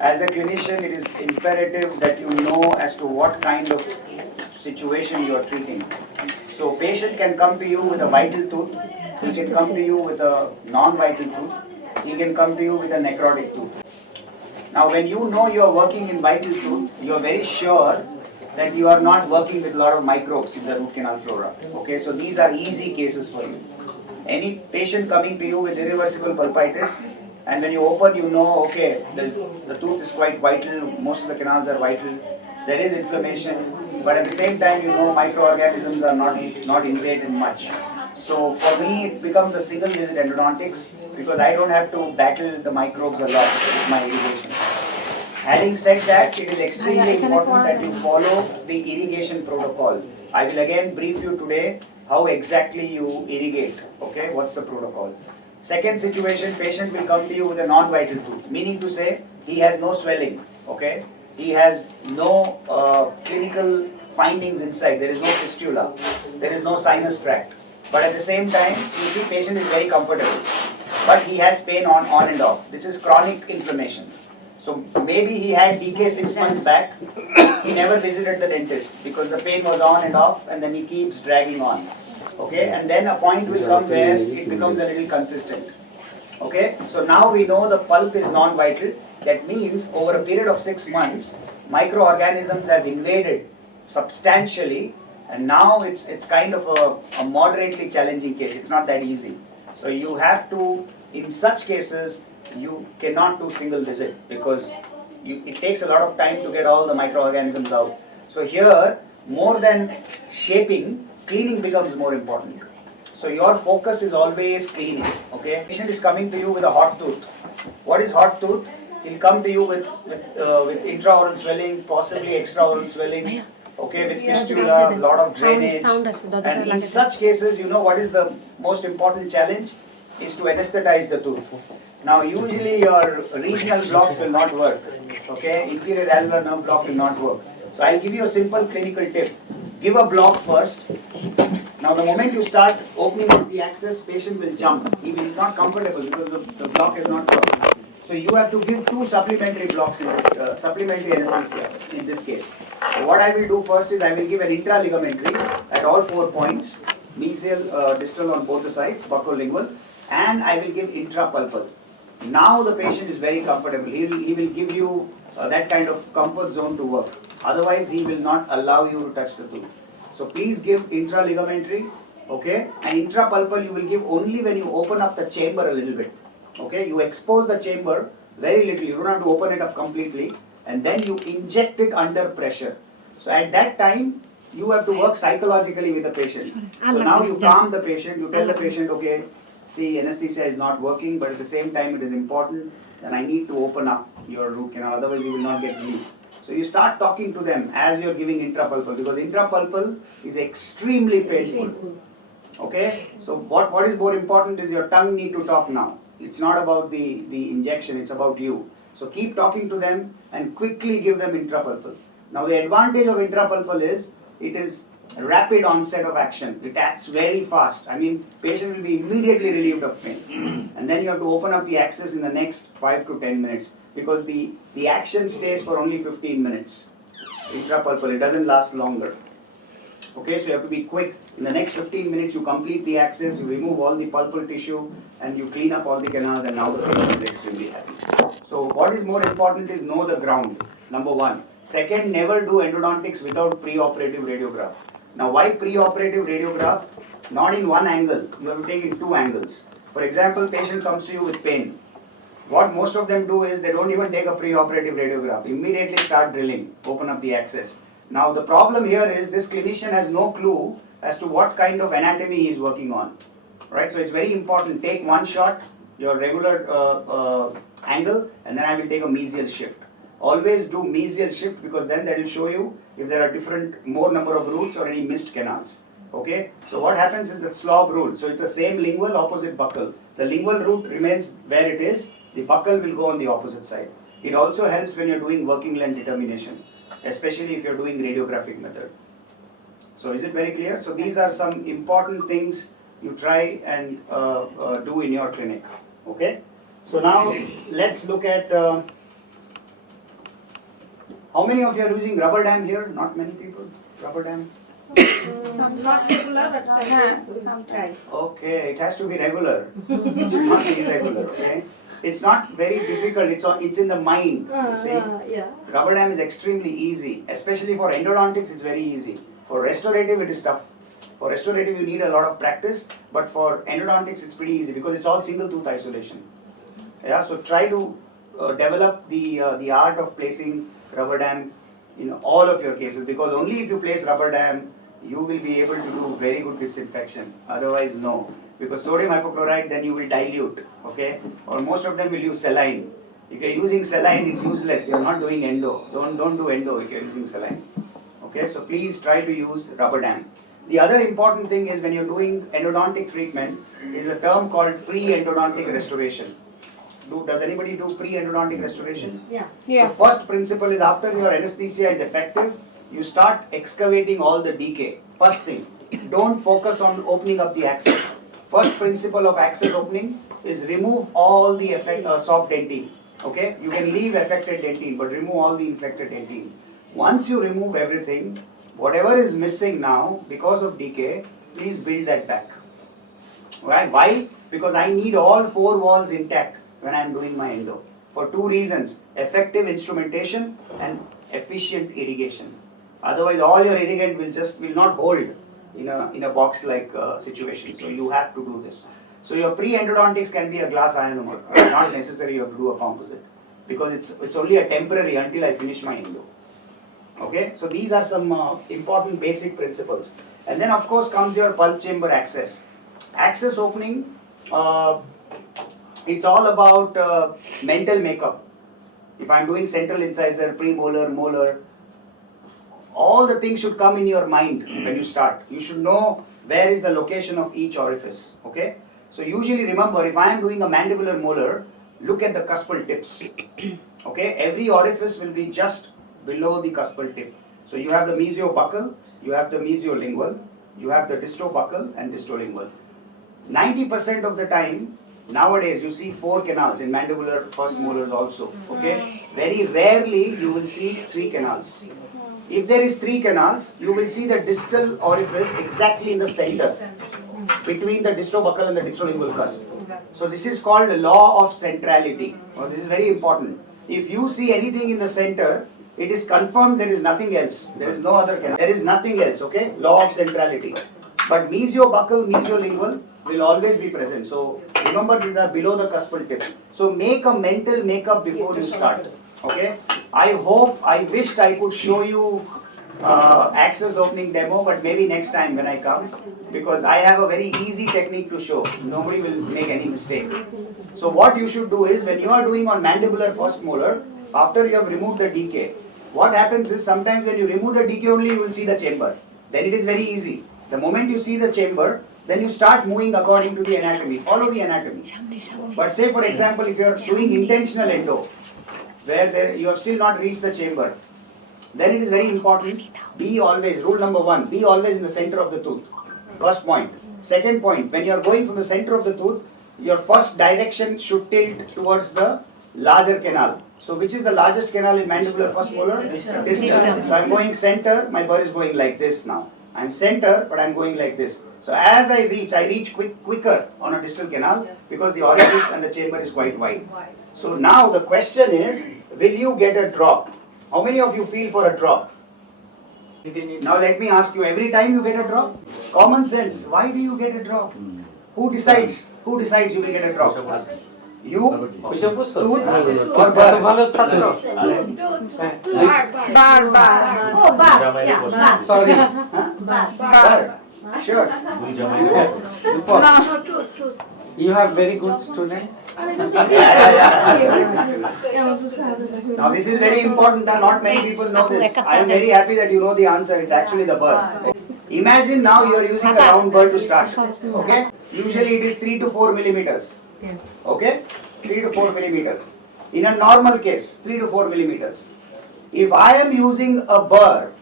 as a clinician, it is imperative that you know as to what kind of situation you are treating. So patient can come to you with a vital tooth, he can come to you with a non-vital tooth, he can come to you with a necrotic tooth. Now when you know you are working in vital tooth, you are very sure that you are not working with a lot of microbes in the root canal flora. Okay, so these are easy cases for you. Any patient coming to you with irreversible pulpitis, and when you open, you know, okay, the tooth is quite vital, most of the canals are vital, there is inflammation, but at the same time, you know, microorganisms are not invaded much. So for me, it becomes a single visit endodontics because I don't have to battle the microbes a lot with my irrigation. Having said that, it is extremely important that you follow the irrigation protocol. I will again brief you today how exactly you irrigate. Okay, what's the protocol? Second situation, patient will come to you with a non-vital tooth, meaning to say he has no swelling. Okay, he has no clinical findings inside. There is no fistula, there is no sinus tract. But at the same time, you see, patient is very comfortable, but he has pain on and off. This is chronic inflammation. So maybe he had DK 6 months back, he never visited the dentist because the pain was on and off, and then he keeps dragging on. Okay, and then a point will come where it becomes a little consistent. Okay, so now we know the pulp is non-vital. That means over a period of 6 months, microorganisms have invaded substantially, and now it's kind of a moderately challenging case. It's not that easy. So you have to, in such cases, you cannot do single visit because it takes a lot of time to get all the microorganisms out. So here, more than shaping, cleaning becomes more important. So your focus is always cleaning. Okay, patient is coming to you with a hot tooth. What is hot tooth? He'll come to you with intraoral swelling, possibly extraoral swelling. Okay, with fistula, lot of drainage. And in such cases, you know what is the most important challenge? Is to anesthetize the tooth. Now usually your regional blocks will not work. Okay, inferior alveolar nerve block will not work. So I'll give you a simple clinical tip. Give a block first. Now the moment you start opening up the access, patient will jump. He is not comfortable because the block is not working. So you have to give 2 supplementary blocks in this, supplementary anesthesia in this case. So what I will do first is I will give an intraligamentary at all 4 points, mesial, distal on both the sides, buccolingual, and I will give intrapulpal. Now the patient is very comfortable. He will give you that kind of comfort zone to work. Otherwise, he will not allow you to touch the tooth. So please give intraligamentary, okay? And intrapulpal you will give only when you open up the chamber a little bit. Okay, you expose the chamber very little. You don't have to open it up completely, and then you inject it under pressure. So at that time, you have to work psychologically with the patient. So now you calm the patient. You tell the patient, okay, see, anesthesia is not working, but at the same time it is important, and I need to open up your root canal, otherwise you will not get relief. So you start talking to them as you are giving intrapulpal, because intrapulpal is extremely painful. Okay, so what is more important is your tongue need to talk now. It's not about the injection, it's about you. So keep talking to them and quickly give them intrapulpal. Now the advantage of intrapulpal is it is rapid onset of action. It acts very fast. I mean, patient will be immediately relieved of pain. And then you have to open up the access in the next 5 to 10 minutes because the action stays for only 15 minutes. Intrapulpal, it doesn't last longer. Okay, so you have to be quick. In the next 15 minutes, you complete the access, you remove all the pulpal tissue, and you clean up all the canals, and now the patient is extremely happy. So what is more important is know the ground, number 1. Second, never do endodontics without pre-operative radiograph. Now why pre-operative radiograph? Not in one angle, you have to take it in 2 angles. For example, patient comes to you with pain. What most of them do is they don't even take a pre-operative radiograph, immediately start drilling, open up the access. Now the problem here is this clinician has no clue as to what kind of anatomy he is working on, right? So it's very important, take one shot, your regular angle, and then I will take a mesial shift. Always do mesial shift because then that will show you if there are more number of roots or any missed canals. Okay, so what happens is the slob rule. So it's the same lingual opposite buccal. The lingual root remains where it is, the buccal will go on the opposite side. It also helps when you're doing working length determination, especially if you're doing radiographic method. So is it very clear? So these are some important things you try and do in your clinic. Okay. So now let's look at How many of you are using rubber dam here? Not many people. Rubber dam. Some not regular, but sometimes. Okay, it has to be regular. It should not be irregular. Okay. It's not very difficult. It's in the mind. You see. Yeah. Rubber dam is extremely easy, especially for endodontics. It's very easy. For restorative, it is tough. For restorative, you need a lot of practice, but for endodontics, it's pretty easy because it's all single tooth isolation. Yeah, so try to develop the art of placing rubber dam in all of your cases, because only if you place rubber dam, you will be able to do very good disinfection. Otherwise, no. Because sodium hypochlorite, then you will dilute, okay? Or most of them will use saline. If you're using saline, it's useless. You're not doing endo. Don't do endo if you're using saline. Okay, so please try to use rubber dam. The other important thing is when you're doing endodontic treatment is a term called pre-endodontic restoration. Does anybody do pre-endodontic restoration? Yeah. So first principle is after your anesthesia is effective, you start excavating all the decay. First thing, don't focus on opening up the access. First principle of access opening is remove all the soft dentine. Okay, you can leave affected dentine, but remove all the infected dentine. Once you remove everything, whatever is missing now because of decay, please build that back. Right? Why? Because I need all four walls intact when I am doing my endo. For two reasons: effective instrumentation and efficient irrigation. Otherwise, all your irrigant will not hold in a box like situation. So you have to do this. So your pre-endodontics can be a glass ionomer. Not necessary you have to do a composite, because it's only a temporary until I finish my endo. Okay, so these are some important basic principles. And then of course comes your pulse chamber access. Access opening, it's all about mental makeup. If I'm doing central incisor, premolar, molar, all the things should come in your mind when you start. You should know where is the location of each orifice. Okay, so usually remember, if I am doing a mandibular molar, look at the cuspal tips. Okay, every orifice will be just below the cuspal tip. So you have the mesiobuccal, you have the mesiolingual, you have the distobuccal and distolingual. 90% of the time, nowadays you see 4 canals in mandibular first molars also. Okay, very rarely you will see 3 canals. If there is 3 canals, you will see the distal orifice exactly in the center between the distobuccal and the distolingual cusp. So this is called the law of centrality. Well, this is very important. If you see anything in the center, it is confirmed there is nothing else. There is no other canal. There is nothing else, okay? Law of centrality. But mesiobuccal, mesiolingual will always be present. So remember, these are below the cuspal tip. So make a mental makeup before you start. Okay? I wished I could show you access opening demo, but maybe next time when I come, because I have a very easy technique to show. Nobody will make any mistake. So what you should do is, when you are doing on mandibular first molar, after you have removed the decay, what happens is sometimes when you remove the decay only, you will see the chamber. Then it is very easy. The moment you see the chamber, then you start moving according to the anatomy. Follow the anatomy. But say for example, if you are doing intentional endo, where you have still not reached the chamber, then it is very important, be always, rule number 1, be always in the center of the tooth. First point. Second point, when you are going from the center of the tooth, your first direction should tilt towards the larger canal. So which is the largest canal in mandibular first molar? Distal. So I am going center, my burr is going like this now. I am center, but I am going like this. So as I reach quicker on a distal canal, because the orifice and the chamber is quite wide. So now the question is, will you get a drop? How many of you feel for a drop? Now let me ask you, every time you get a drop? Common sense, why do you get a drop? Who decides? Who decides you will get a drop? You, tooth, or burr? Bar. Sorry. Burr. Sure. Tooth. You have very good student. Now this is very important, not many people know this. I am very happy that you know the answer. It's actually the burr. Imagine now you are using a round burr to start. Okay? Usually it is 3 to 4 millimeters. Okay? 3 to 4 millimeters. In a normal case, 3 to 4 millimeters. If I am using a burr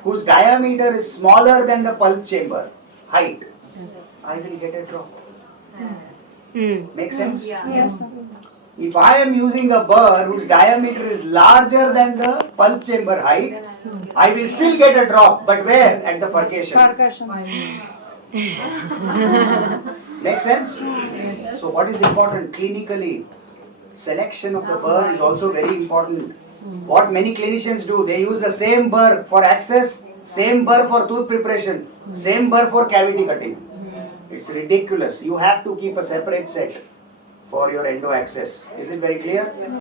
whose diameter is smaller than the pulse chamber height, I will get a drop. Make sense? Yes. If I am using a burr whose diameter is larger than the pulp chamber height, I will still get a drop, but where? At the furcation. Make sense? So what is important clinically? Selection of the burr is also very important. What many clinicians do, they use the same burr for access, same burr for tooth preparation, same burr for cavity cutting. It's ridiculous. You have to keep a separate set for your endo access. Is it very clear?